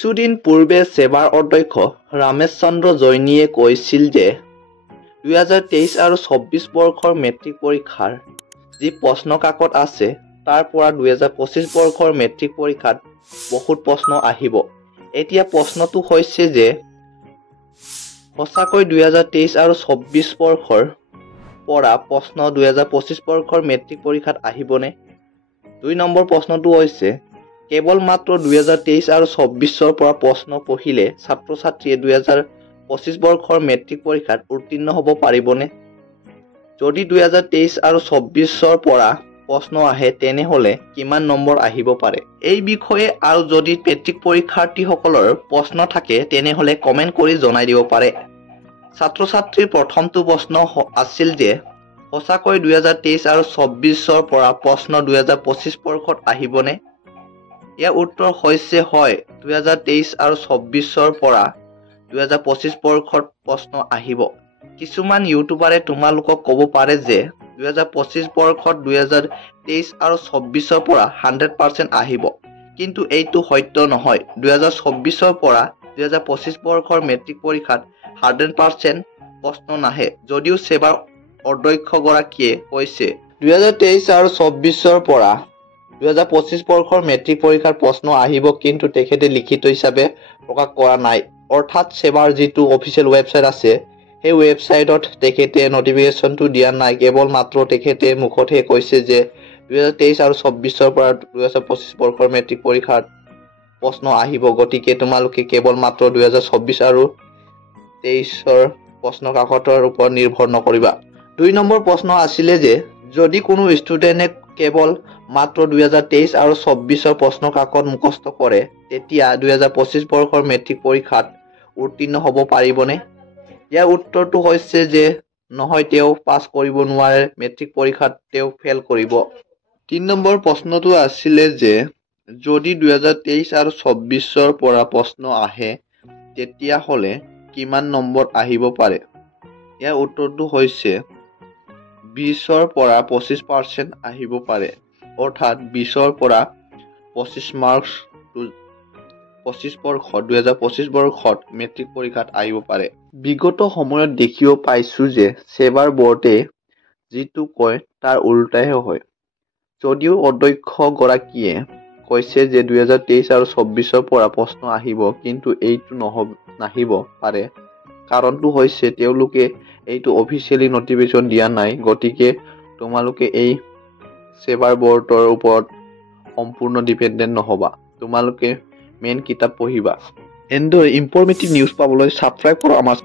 কিছুদিন পূৰ্বে সেবাৰ অধ্যক্ষ ৰমেশ চন্দ্ৰ জৈনীয়ে কৈছিল যে 2023 আৰু 24 বৰ্ষৰ মেট্ৰিক পৰীক্ষাৰ যি প্ৰশ্ন কাকত আছে তাৰ পৰা 2025 বৰ্ষৰ মেট্ৰিক পৰীক্ষাত বহুত প্ৰশ্ন আহিব। এতিয়া প্ৰশ্নটো হৈছে যে সঁচাকৈ 2023 আৰু 24 বৰ্ষৰ পৰা প্ৰশ্ন 2025 বৰ্ষৰ মেট্ৰিক পৰীক্ষাত আহিবনে? 2 নম্বৰ প্ৰশ্নটো হৈছে কেৱল মাত্ৰ 2023 আৰু 24 পৰা প্ৰশ্ন পঢ়িলে ছাত্ৰ-ছাত্ৰীয়ে 2025 বৰ্ষৰ মেট্ৰিক পৰীক্ষাত উত্তীৰ্ণ হ'ব পাৰিবনে? যদি 2023 আৰু 24 পৰা প্ৰশ্ন আহে তেনেহলে কিমান নম্বৰ আহিব পাৰে? এই বিষয়ে আৰু যদি মেট্ৰিক পৰীক্ষাৰ্থীসকলৰ প্ৰশ্ন থাকে তেনেহলে কমেন্ট কৰি জনাই দিব পাৰে। ছাত্ৰ-ছাত্ৰীৰ প্ৰথমটো প্ৰশ্ন আছিল যে সঁচাকৈ 2023 আৰু 24 পৰা প্ৰশ্ন 2025 বৰ্ষত আহিবনে? ইয়াৰ উত্তৰ হৈছে হয়, 2023 আৰু 24 পৰা 2025 বৰ্ষত প্ৰশ্ন আহিব। কিছুমান ইউটিউবাৰে তোমালোকক ক'ব পাৰে যে 2025 বৰ্ষত 2023 আৰু 24 পৰা 100% আহিব, কিন্তু এইটো সত্য নহয়। 2024 পৰা 2025 বৰ্ষৰ মেট্ৰিক পৰীক্ষাত 100% প্ৰশ্ন নাহে। যদিও সেবাৰ অধ্যক্ষগৰাকীয়ে কৈছে 2023 আৰু 24 পৰা 2025 বৰ্ষৰ মেট্ৰিক পৰীক্ষাৰ প্ৰশ্ন আহিব, কিন্তু তেখেতে লিখিত হিচাপে প্ৰকাশ কৰা নাই। অৰ্থাৎ সেবাৰ যিটো অফিচিয়েল ৱেবছাইট আছে সেই ৱেবছাইটত তেখেতে নটিফিকেশ্যনটো দিয়া নাই। কেৱল মাত্ৰ তেখেতে মুখতহে কৈছে যে 2023 আৰু 24 পৰা 2025 বৰ্ষৰ মেট্ৰিক পৰীক্ষাত প্ৰশ্ন আহিব। গতিকে তোমালোকে কেৱল মাত্ৰ 2024 আৰু 23 প্ৰশ্ন কাকতৰ ওপৰত নিৰ্ভৰ নকৰিবা। 2 নম্বৰ প্ৰশ্ন আছিলে যে যদি কোনো ষ্টুডেণ্টে কেৱল মাত্ৰ 2023 আৰু 24 প্ৰশ্ন কাকত মুখস্থ কৰে তেতিয়া 2025 বৰ্ষৰ মেট্ৰিক পৰীক্ষাত উত্তীৰ্ণ হ'ব পাৰিবনে? ইয়াৰ উত্তৰটো হৈছে যে নহয়, তেওঁ পাছ কৰিব নোৱাৰে, মেট্ৰিক পৰীক্ষাত তেওঁ ফেল কৰিব। 3 নম্বৰ প্ৰশ্নটো আছিলে যে যদি 2023 আৰু 24 পৰা প্ৰশ্ন আহে তেতিয়াহ'লে কিমান নম্বৰ আহিব পাৰে? ইয়াৰ উত্তৰটো হৈছে 20 পৰা 25% আহিব পাৰে। অৰ্থাৎ 20 পৰা 25 মাৰ্কছ 2025 বৰ্ষত মেট্ৰিক পৰীক্ষাত আহিব পাৰে। বিগত সময়ত দেখিব পাইছো যে সেবাৰ বৰ্ডে যিটো কয় তাৰ উল্টাহে হয়। যদিও অধ্যক্ষগৰাকীয়ে কৈছে যে 2023 আৰু 24 পৰা প্ৰশ্ন আহিব, কিন্তু এইটো নাহিব পাৰে। কাৰণটো হৈছে তেওঁলোকে এইটো অফিচিয়েলি নটিফিকেশ্যন দিয়া নাই। গতিকে তোমালোকে এই সেবাৰ বৰ্ডৰ ওপৰত সম্পূৰ্ণ ডিপেণ্ডেণ্ট নহবা। তোমালোকে মেইন কিতাপ পঢ়িবা। এনেদৰে ইনফৰমেটিভ নিউজ পাবলৈ ছাবস্ক্ৰাইব কৰা আমাৰ